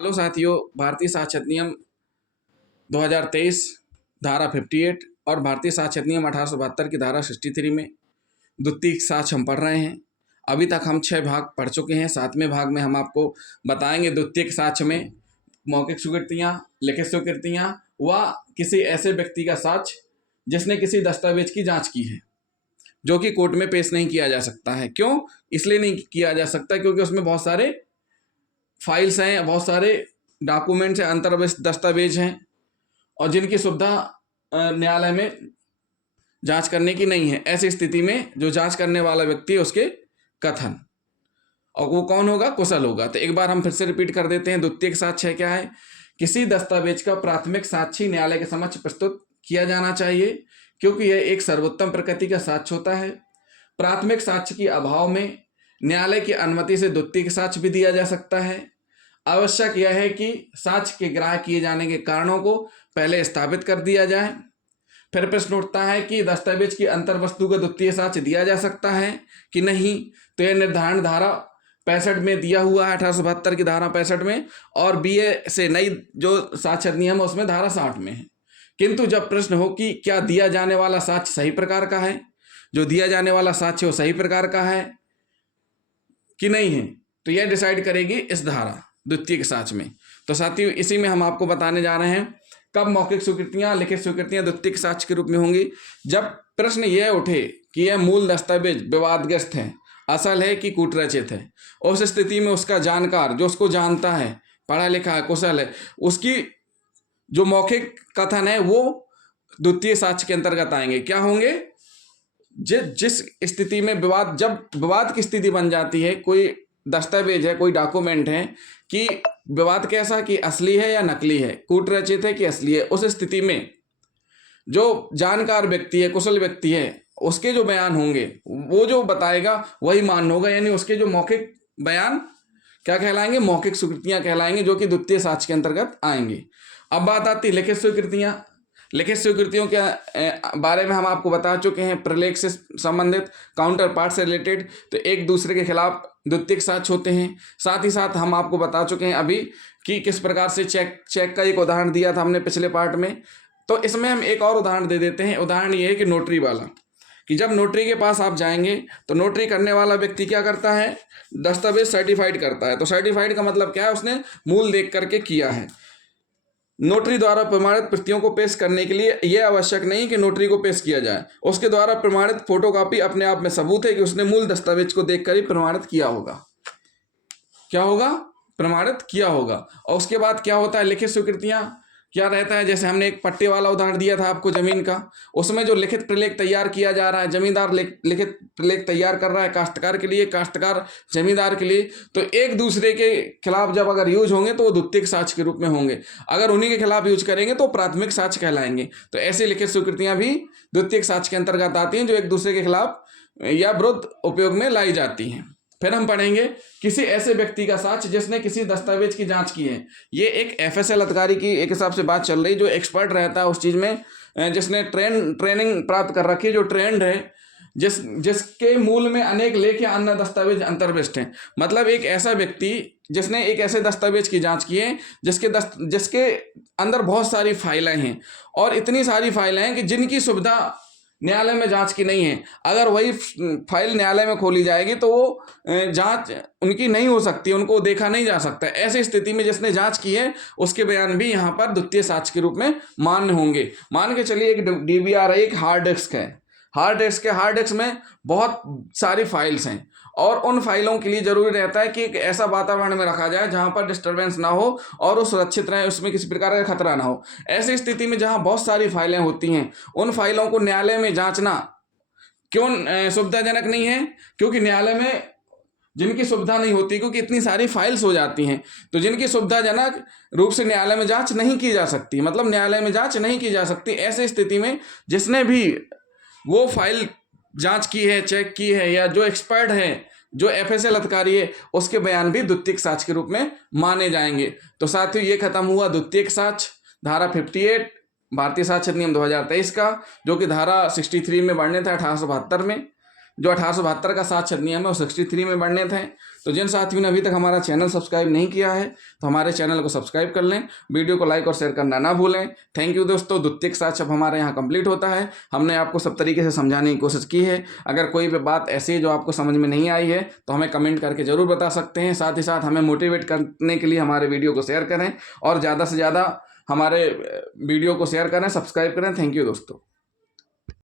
Hello साथियों, भारतीय साक्षरता नियम 2023 धारा 58 और भारतीय साक्षरता नियम 1872 की धारा 63 में द्वितीयक साक्ष्य हम पढ़ रहे हैं। अभी तक हम 6 भाग पढ़ चुके हैं। 7वें भाग में हम आपको बताएंगे द्वितीयक साक्ष्य में मौखिक स्वीकृतियाँ, लिखित स्वीकृतियाँ व किसी ऐसे व्यक्ति का साक्ष्य जिसने किसी दस्तावेज की जाँच की है, जो कि कोर्ट में पेश नहीं किया जा सकता है। क्यों? इसलिए नहीं किया जा सकता क्योंकि उसमें बहुत सारे फाइल्स हैं, बहुत सारे डॉक्यूमेंट्स हैं, अंतर्विष्ट दस्तावेज हैं और जिनकी सुविधा न्यायालय में जांच करने की नहीं है। ऐसी स्थिति में जो जांच करने वाला व्यक्ति है उसके कथन, और वो कौन होगा? कुशल होगा। तो एक बार हम फिर से रिपीट कर देते हैं। द्वितीयक साक्ष्य क्या है? किसी दस्तावेज का प्राथमिक साक्षी न्यायालय के समक्ष प्रस्तुत किया जाना चाहिए, क्योंकि यह एक सर्वोत्तम प्रकृति का साक्ष्य होता है। प्राथमिक साक्ष्य के अभाव में न्यायालय की अनुमति से द्वितीयक साक्ष्य भी दिया जा सकता है। आवश्यक यह है कि साक्ष्य के ग्राह्य किए जाने के कारणों को पहले स्थापित कर दिया जाए। फिर प्रश्न उठता है कि दस्तावेज की अंतर्वस्तु का द्वितीय साक्ष्य दिया जा सकता है कि नहीं। तो यह निर्धारण धारा 65 में दिया हुआ है, 1872 की धारा 65 में, और BA से नई जो साक्षरता नियम है उसमें धारा 60 में है। किंतु जब प्रश्न हो कि क्या दिया जाने वाला साक्ष्य सही प्रकार का है, जो दिया जाने वाला साक्ष्य वो सही प्रकार का है कि नहीं है, तो यह डिसाइड करेगी इस धारा द्वितीयक साक्ष्य में। तो साथियों, इसी में हम आपको बताने जा रहे हैं कब मौखिक स्वीकृतियां, लिखित स्वीकृतियां द्वितीयक साक्ष्य के रूप में होंगी। जब प्रश्न यह उठे कि यह मूल दस्तावेज विवादग्रस्त है, असल है कि कूटरचित है, उस स्थिति में उसका जानकार, जो उसको जानता है, पढ़ा लिखा है, कुशल है, उसकी जो मौखिक कथन है वो द्वितीय साक्ष्य के अंतर्गत आएंगे। क्या होंगे? जिस स्थिति में विवाद, जब विवाद की स्थिति बन जाती है, कोई दस्तावेज है, कोई डॉक्यूमेंट है, कि विवाद कैसा, कि असली है या नकली है, कूटरचित है कि असली है, उस स्थिति में जो जानकार व्यक्ति है, कुशल व्यक्ति है, उसके जो बयान होंगे वो जो बताएगा वही मान्य होगा। यानी उसके जो मौखिक बयान क्या कहलाएंगे? मौखिक स्वीकृतियां कहलाएंगे, जो कि द्वितीय साक्ष्य के अंतर्गत आएंगी। अब बात आती है लिखित स्वीकृतियां। लिखित स्वीकृतियों के बारे में हम आपको बता चुके हैं, प्रलेख से संबंधित, काउंटर पार्ट से रिलेटेड, तो एक दूसरे के खिलाफ द्वितीयक साक्ष्य होते हैं। साथ ही साथ हम आपको बता चुके हैं अभी कि किस प्रकार से चेक का एक उदाहरण दिया था हमने पिछले पार्ट में। तो इसमें हम एक और उदाहरण दे देते हैं। उदाहरण ये है कि नोटरी वाला, कि जब नोटरी के पास आप जाएंगे तो नोटरी करने वाला व्यक्ति क्या करता है? दस्तावेज सर्टिफाइड करता है। तो सर्टिफाइड का मतलब क्या है? उसने मूल देख करके किया है। नोटरी द्वारा प्रमाणित प्रतियों को पेश करने के लिए यह आवश्यक नहीं कि नोटरी को पेश किया जाए, उसके द्वारा प्रमाणित फोटोकॉपी अपने आप में सबूत है कि उसने मूल दस्तावेज को देखकर ही प्रमाणित किया होगा। क्या होगा? प्रमाणित किया होगा। और उसके बाद क्या होता है? लिखित स्वीकृतियां क्या रहता है? जैसे हमने एक पट्टे वाला उदाहरण दिया था आपको जमीन का, उसमें जो लिखित प्रलेख तैयार किया जा रहा है, जमींदार लिखित प्रलेख तैयार कर रहा है काश्तकार के लिए, काश्तकार जमींदार के लिए, तो एक दूसरे के खिलाफ जब अगर यूज होंगे तो वो द्वितीयक साक्ष्य के रूप में होंगे। अगर उन्हीं के खिलाफ यूज करेंगे तो प्राथमिक साक्ष्य कहलाएंगे। तो ऐसी लिखित स्वीकृतियां भी द्वितीयक साक्ष्य के अंतर्गत आती हैं, जो एक दूसरे के खिलाफ या विरुद्ध उपयोग में लाई जाती हैं। फिर हम पढ़ेंगे किसी ऐसे व्यक्ति का साक्ष्य जिसने किसी दस्तावेज की जांच की है। ये एक FSL अधिकारी की एक हिसाब से बात चल रही, जो एक्सपर्ट रहता है उस चीज़ में, जिसने ट्रेनिंग प्राप्त कर रखी है, जो ट्रेंड है, जिसके मूल में अनेक लेख या अन्य दस्तावेज अंतर्विष्ट हैं। मतलब एक ऐसा व्यक्ति जिसने एक ऐसे दस्तावेज की जांच की है जिसके अंदर बहुत सारी फाइलें हैं, और इतनी सारी फाइलें हैं कि जिनकी सुविधा न्यायालय में जांच की नहीं है। अगर वही फाइल न्यायालय में खोली जाएगी तो वो जांच उनकी नहीं हो सकती, उनको देखा नहीं जा सकता। ऐसी स्थिति में जिसने जांच की है उसके बयान भी यहाँ पर द्वितीय साक्ष्य के रूप में मान्य होंगे। मान के चलिए एक DVR है, एक हार्ड डिस्क है। हार्ड डिस्क में बहुत सारी फाइल्स हैं, और उन फाइलों के लिए जरूरी रहता है कि एक ऐसा वातावरण में रखा जाए जहां पर डिस्टरबेंस ना हो और वो सुरक्षित रहे, उसमें किसी प्रकार का खतरा ना हो। ऐसी स्थिति में जहां बहुत सारी फाइलें होती हैं, उन फाइलों को न्यायालय में जांचना क्यों सुविधाजनक नहीं है? क्योंकि न्यायालय में जिनकी सुविधा नहीं होती, क्योंकि इतनी सारी फाइल्स हो जाती हैं, तो जिनकी सुविधाजनक रूप से न्यायालय में जांच नहीं की जा सकती, मतलब न्यायालय में जांच नहीं की जा सकती। ऐसी स्थिति में जिसने भी वो फाइल जांच की है, चेक की है, या जो एक्सपर्ट है, जो FSL अधिकारी है, उसके बयान भी द्वितीयक साक्ष्य के रूप में माने जाएंगे। तो साथियों, ये खत्म हुआ द्वितीयक साक्ष्य, धारा 58 भारतीय साक्षरता नियम 2023 का, जो कि धारा 63 में वर्णित है 1872 में। जो 1872 का साक्षात नियम है वो 63 में बढ़ने थे। तो जिन साथियों ने अभी तक हमारा चैनल सब्सक्राइब नहीं किया है तो हमारे चैनल को सब्सक्राइब कर लें, वीडियो को लाइक और शेयर करना ना भूलें। थैंक यू दोस्तों। द्वितीयक साक्ष्य अब हमारे यहाँ कंप्लीट होता है। हमने आपको सब तरीके से समझाने की कोशिश की है। अगर कोई भी बात ऐसी है जो आपको समझ में नहीं आई है तो हमें कमेंट करके ज़रूर बता सकते हैं। साथ ही साथ हमें मोटिवेट करने के लिए हमारे वीडियो को शेयर करें और ज़्यादा से ज़्यादा हमारे वीडियो को शेयर करें, सब्सक्राइब करें। थैंक यू दोस्तों।